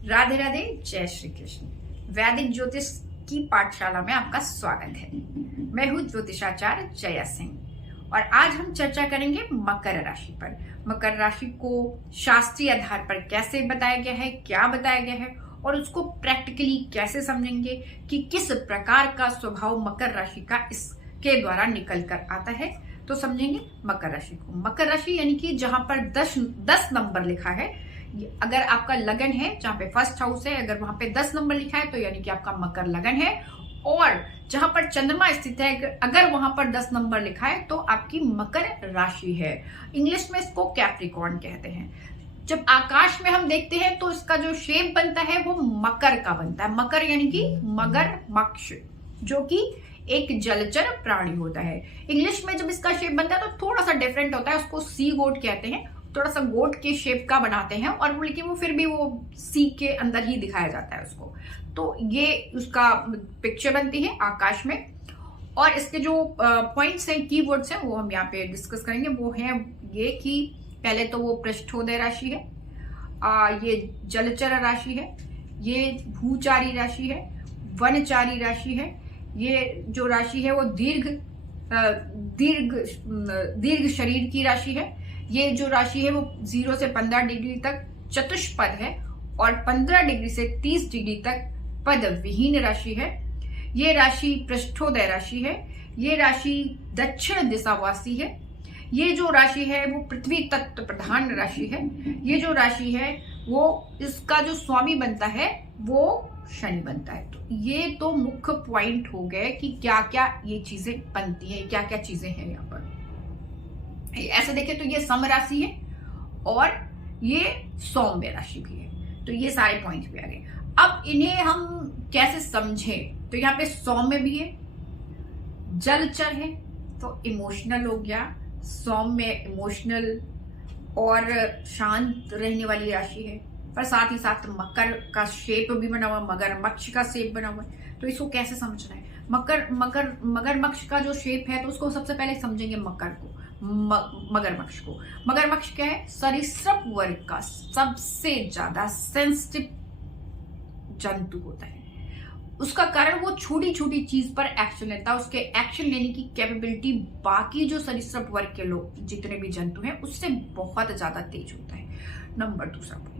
राधे राधे, जय श्री कृष्ण। वैदिक ज्योतिष की पाठशाला में आपका स्वागत है। मैं हूँ ज्योतिषाचार्य जया सिंह और आज हम चर्चा करेंगे मकर राशि पर। मकर राशि को शास्त्रीय आधार पर कैसे बताया गया है, क्या बताया गया है और उसको प्रैक्टिकली कैसे समझेंगे कि किस प्रकार का स्वभाव मकर राशि का इसके द्वारा निकल कर आता है। तो समझेंगे मकर राशि को। मकर राशि यानी कि जहां पर 10 नंबर लिखा है, अगर आपका लगन है जहां पे फर्स्ट हाउस है, अगर वहां पे 10 नंबर लिखा है तो यानी कि आपका मकर लगन है। और जहां पर चंद्रमा स्थित है अगर वहां पर 10 नंबर लिखा है तो आपकी मकर राशि है। इंग्लिश में इसको कैप्रिकॉर्न कहते हैं। जब आकाश में हम देखते हैं तो इसका जो शेप बनता है वो मकर का बनता है। मकर यानी कि मगर मक्ष, जो कि एक जलचर प्राणी होता है। इंग्लिश में जब इसका शेप बनता है तो थोड़ा सा डिफरेंट होता है, उसको सी गोट कहते हैं। थोड़ा सा गोट के शेप का बनाते हैं और लेकिन वो फिर भी वो सी के अंदर ही दिखाया जाता है उसको। तो ये उसका पिक्चर बनती है आकाश में। और इसके जो पॉइंट्स हैं, कीवर्ड्स हैं, वो हम यहाँ पे डिस्कस करेंगे। वो है ये कि पहले तो वो पृष्ठोदय राशि है, ये जलचर राशि है, ये भूचारी राशि है, वनचारी राशि है। ये जो राशि है वो दीर्घ शरीर की राशि है। ये जो राशि है वो 0 से 15 डिग्री तक चतुष्पद है और 15 डिग्री से 30 डिग्री तक पद विहीन राशि है। ये राशि पृष्ठोदय राशि है। ये राशि दक्षिण दिशावासी है। ये जो राशि है वो पृथ्वी तत्व प्रधान राशि है। ये जो राशि है वो इसका जो स्वामी बनता है वो शनि बनता है। तो ये तो मुख्य पॉइंट हो गए कि क्या क्या ये चीजें बनती हैं, क्या क्या चीजें हैं यहाँ पर। ऐसे देखें तो ये सम राशि है और ये सौम्य राशि भी है। तो ये सारे पॉइंट भी आ गए। अब इन्हें हम कैसे समझें, तो यहाँ पे सौम्य भी है, जलचर है तो इमोशनल हो गया। सौम्य इमोशनल और शांत रहने वाली राशि है, पर साथ ही साथ मकर का शेप भी बना हुआ, मगरमच्छ का शेप बना हुआ है। तो इसको कैसे समझना है? मगरमच्छ का जो शेप है तो उसको सबसे पहले समझेंगे मकर को, मगरमच्छ को। मगरमच्छ क्या है? सरीसृप वर्ग का सबसे ज्यादा सेंसिटिव जंतु होता है। उसका कारण वो छोटी छोटी चीज पर एक्शन लेता है। उसके एक्शन लेने की कैपेबिलिटी बाकी जो सरीसृप वर्ग के लोग जितने भी जंतु हैं उससे बहुत ज्यादा तेज होता है। नंबर दूसरा पॉइंट,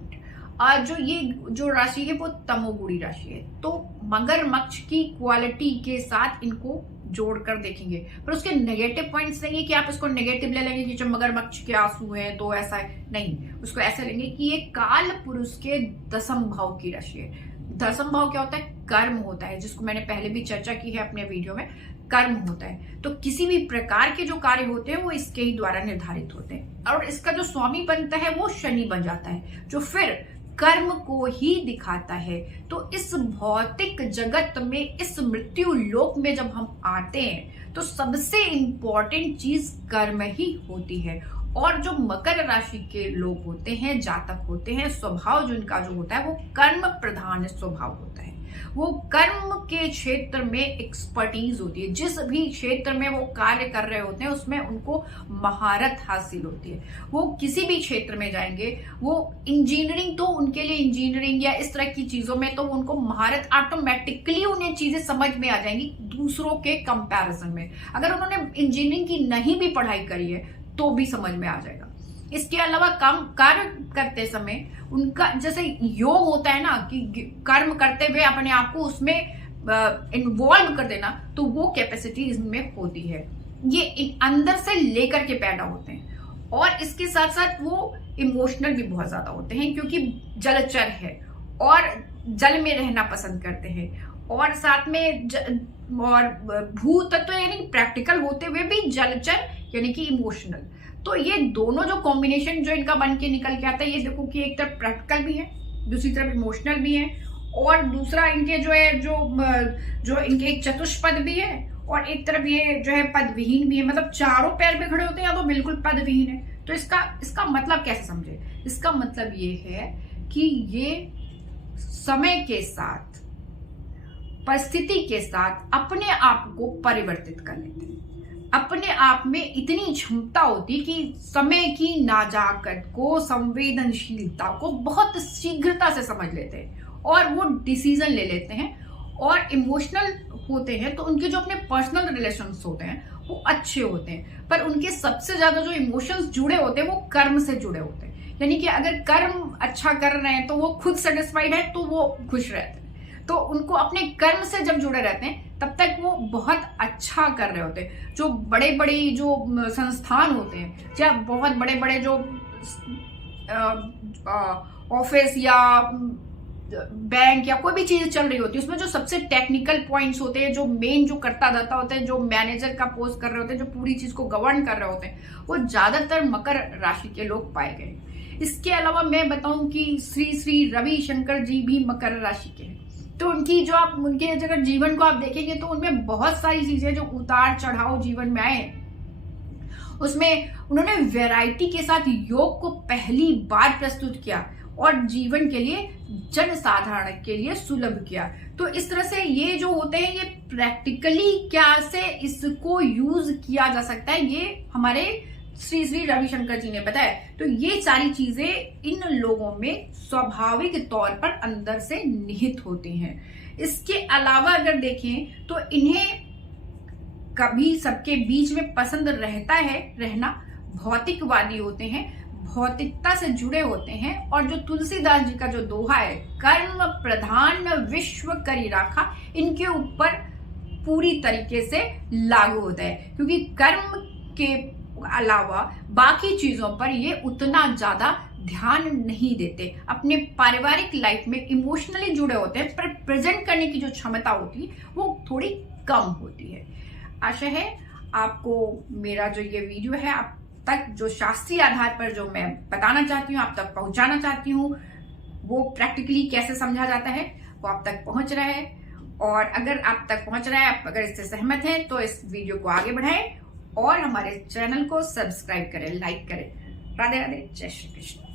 ये जो राशि है वो तमोगुणी राशि है। तो मगरमच्छ की क्वालिटी के साथ इनको जोड़कर देखेंगे, पर उसके नेगेटिव पॉइंट्स नहीं है कि आप इसको नेगेटिव ले लेंगे कि जो मगरमच्छ के आंसू है तो ऐसा है, नहीं। उसको ऐसे लेंगे कि ये काल पुरुष के 10th भाव की राशि है। 10th भाव क्या होता है? कर्म होता है, जिसको मैंने पहले भी चर्चा की है अपने वीडियो में। कर्म होता है तो किसी भी प्रकार के जो कार्य होते हैं वो इसके ही द्वारा निर्धारित होते हैं। और इसका जो स्वामी बनता है वो शनि बन जाता है, जो फिर कर्म को ही दिखाता है। तो इस भौतिक जगत में, इस मृत्यु लोक में जब हम आते हैं तो सबसे इंपॉर्टेंट चीज कर्म ही होती है। और जो मकर राशि के लोग होते हैं, जातक होते हैं, स्वभाव जो इनका जो होता है वो कर्म प्रधान स्वभाव होता है। वो कर्म के क्षेत्र में एक्सपर्टीज होती है। जिस भी क्षेत्र में वो कार्य कर रहे होते हैं उसमें उनको महारत हासिल होती है। वो किसी भी क्षेत्र में जाएंगे, वो इंजीनियरिंग, तो उनके लिए इंजीनियरिंग या इस तरह की चीजों में तो उनको महारत ऑटोमेटिकली उन्हें चीजें समझ में आ जाएंगी दूसरों के कंपैरिजन में। अगर उन्होंने इंजीनियरिंग की नहीं भी पढ़ाई करी है तो भी समझ में आ जाएगा। इसके अलावा काम कार्य करते समय उनका जैसे योग होता है ना, कि कर्म करते हुए अपने आप को उसमें इन्वॉल्व कर देना, तो वो कैपेसिटी इसमें होती है। ये अंदर से लेकर के पैदा होते हैं। और इसके साथ साथ वो इमोशनल भी बहुत ज्यादा होते हैं क्योंकि जलचर है और जल में रहना पसंद करते हैं। और साथ में और भू तत्व यानी प्रैक्टिकल होते हुए भी जलचर यानी कि इमोशनल। तो ये दोनों जो कॉम्बिनेशन जो इनका बन के निकल के आता है, ये देखो कि एक तरफ प्रैक्टिकल भी है, दूसरी तरफ इमोशनल भी है, और दूसरा इनके जो है जो इनके एक चतुष्पद भी है और एक तरफ ये जो है पद विहीन भी है। मतलब चारों पैर पे खड़े होते हैं या तो बिल्कुल पद विहीन है। तो इसका मतलब कैसे समझे? इसका मतलब ये है कि ये समय के साथ, परिस्थिति के साथ अपने आप को परिवर्तित कर लेते हैं। अपने आप में इतनी क्षमता होती कि समय की नाजाकत को, संवेदनशीलता को बहुत शीघ्रता से समझ लेते हैं और वो डिसीजन ले लेते हैं। और इमोशनल होते हैं तो उनके जो अपने पर्सनल रिलेशंस होते हैं वो अच्छे होते हैं, पर उनके सबसे ज्यादा जो इमोशंस जुड़े होते हैं वो कर्म से जुड़े होते हैं। यानी कि अगर कर्म अच्छा कर रहे हैं तो वो खुद सेटिस्फाइड है तो वो खुश रहते हैं। तो उनको अपने कर्म से जब जुड़े रहते हैं तब तक वो बहुत अच्छा कर रहे होते हैं। जो बड़े बड़े जो संस्थान होते हैं या बहुत बड़े बड़े जो ऑफिस या बैंक या कोई भी चीज चल रही होती है, उसमें जो सबसे टेक्निकल पॉइंट्स होते हैं, जो मेन जो करता धरता होते हैं, जो मैनेजर का पोस्ट कर रहे होते हैं, जो पूरी चीज को गवर्न कर रहे होते हैं, वो ज्यादातर मकर राशि के लोग पाए गए। इसके अलावा मैं बताऊं कि श्री श्री रविशंकर जी भी मकर राशि के हैं। तो उनकी जो आप उनके अगर जीवन को आप देखेंगे तो उनमें बहुत सारी चीजें जो उतार चढ़ाव जीवन में आए, उसमें उन्होंने वैरायटी के साथ योग को पहली बार प्रस्तुत किया और जीवन के लिए, जनसाधारण के लिए सुलभ किया। तो इस तरह से ये जो होते हैं ये प्रैक्टिकली क्या से इसको यूज किया जा सकता है, ये हमारे श्री श्री रविशंकर जी ने बताया। तो ये सारी चीजें इन लोगों में स्वाभाविक तौर पर अंदर से निहित होती हैं। इसके अलावा अगर देखें तो इन्हें कभी सबके बीच में पसंद रहता है रहना, भौतिकवादी होते हैं, भौतिकता से जुड़े होते हैं। और जो तुलसीदास जी का जो दोहा है, कर्म प्रधान विश्व करी राखा, इनके ऊपर पूरी तरीके से लागू होता है, क्योंकि कर्म के अलावा बाकी चीजों पर ये उतना ज्यादा ध्यान नहीं देते। अपने पारिवारिक लाइफ में इमोशनली जुड़े होते हैं, पर प्रेजेंट करने की जो क्षमता होती है वो थोड़ी कम होती है। आशा है आपको मेरा जो ये वीडियो है आप तक जो शास्त्रीय आधार पर जो मैं बताना चाहती हूँ, आप तक पहुंचाना चाहती हूँ, वो प्रैक्टिकली कैसे समझा जाता है वो आप तक पहुंच रहा है। और अगर आप तक पहुंच रहा है, आप अगर इससे सहमत हैं तो इस वीडियो को आगे बढ़ाएं और हमारे चैनल को सब्सक्राइब करें, लाइक करें। राधे राधे, जय श्री कृष्ण।